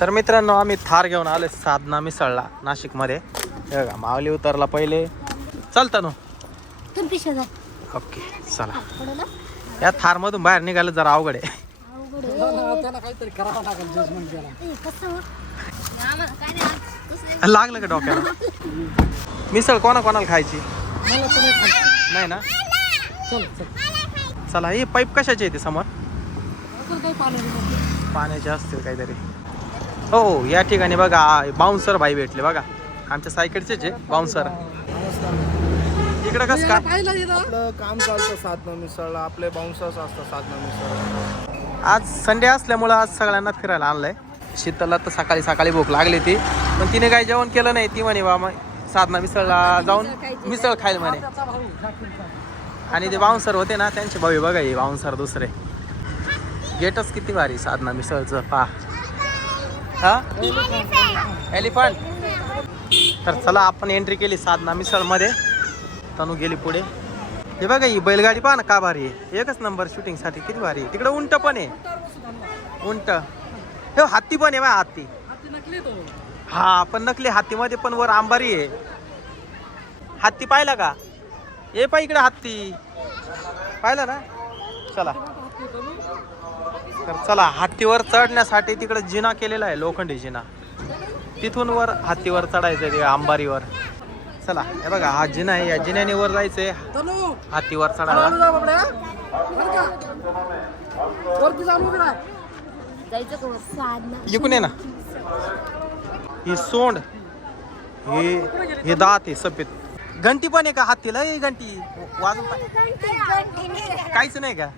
तर मित्रांनो आम्ही थार घेऊन आलो साधना मिसळला नाशिकमध्ये. हे बघा माऊली उतरला पहिले. चालतं ना तुम्ही ओके चला. या थारमधून बाहेर निघालं जरा अवघड आहे. कसं हो? आम्हाला काय नाही आज दुसरं लागलं का डोक्याला? मिसळ कोणा कोणाला खायची? नाही ना? चल चल. चला ही पाईप कशाची आहे ते समोर. पाण्याचे असतील काहीतरी. हो हो या ठिकाणी बघा बाउन्सर भाई भेटले बघा. आमच्या सायकडचेच आहे बाउन्सर इकडं कसं का? काम चालतं साधना मिसळला आपले बाउन्सर्स असतात साधना मिसळ आज संडे असल्यामुळं आज सगळ्यांना फिरायला आणलंय. शीतलला तर सकाळी सकाळी भूक लागली ती पण तिने काही जेवण केलं नाही ती म्हणे बा साधना मिसळला जाऊन मिसळ खाईल म्हणे. आणि ते बाउन्सर होते ना त्यांचे भावी बघा हे बाउन्सर दुसरे. गेटच किती भारी साधना मिसळचं पा हा? एलिफंट तर चला आपण एंट्री केली साधना मिसळमध्ये. तनू गेली पुढे. हे बघा ही बैलगाडी पहा ना का भारी आहे. एकच नंबर शूटिंगसाठी किती भारी आहे. तिकडे उंट पण आहे. उंट. हे हत्ती पण आहे बा हत्ती हाती. नकली तो हा पण नकली हत्तीमध्ये पण वर आंबारी आहे. हत्ती पाहिला का? ये पा इकडे हत्ती पाहिलं ना? चला. तर चला हत्तीवर चढण्यासाठी तिकडे जिना केलेला आहे लोखंडी जिना. तिथून वर हत्तीवर चढायचं ते आंबारीवर चला हे बघा हा जिना आहे. या जिन्याने वर जायचंय. हत्तीवर चढायला. इकून ये ना. ही सोंड हे हे दात आहे सफेद. घंटी पण आहे का हत्तीला? ही घंटी. वाजून काहीच नाही का?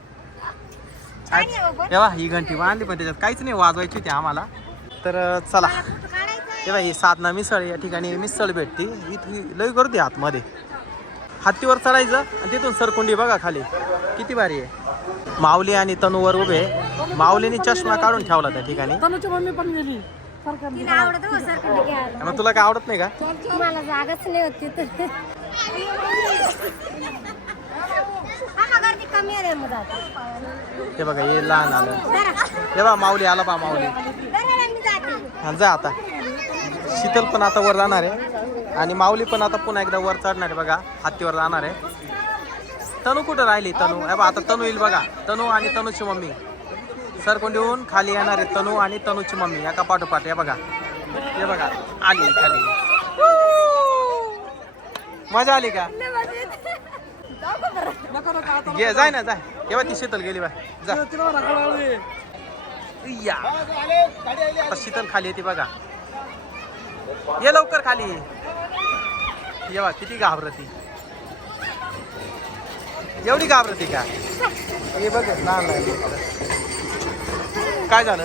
तेव्हा ही घंटी बांधली पण त्याच्यात काहीच नाही वाजवायची होती आम्हाला. तर चला. तेव्हा ही साधना मिसळ या ठिकाणी मिसळ भेटते. इथे लई गर्दी आतमध्ये. हत्तीवर चढायचं आणि तिथून सरकुंडी बघा खाली. किती भारी आहे. माऊली आणि तनूवर उभे माऊलीने चष्मा काढून ठेवला त्या ठिकाणी. तनूची मम्मी पण गेली. सरकार तिला आवडत हो मग तुला काय आवडत नाही का? हा बघा हे लहान आलं. हे बा माऊली आला बा माऊली. हा जा आता. शीतल पण आता वर जाणार आहे. आणि माऊली पण आता पुन्हा एकदा वर चढणार आहे बघा. हत्तीवर जाणार आहे. तनू कुठं राहिली तनू? हे बा आता तनू येईल बघा. तनू आणि तनूची मम्मी. सरकोंडीहून खाली येणार आहे तनू आणि तनूची मम्मी. एका पाठोपाठ हे बघा. हे बघा आली खाली. मजा आली का? घे जाय ना जाय. केव्हा ती शीतल गेली बाय जा. ये. या आता शीतल खाली येते बघा. ये लवकर खाली. ये बा किती घाबरती. एवढी घाबरती का? हे बघ लहान लहान. काय झालं?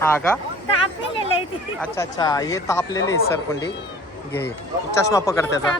हा का? तापलेलं आहे ती अच्छा अच्छा. हे तापलेले सरकुंडी. घे. चष्मा पकड त्याचा.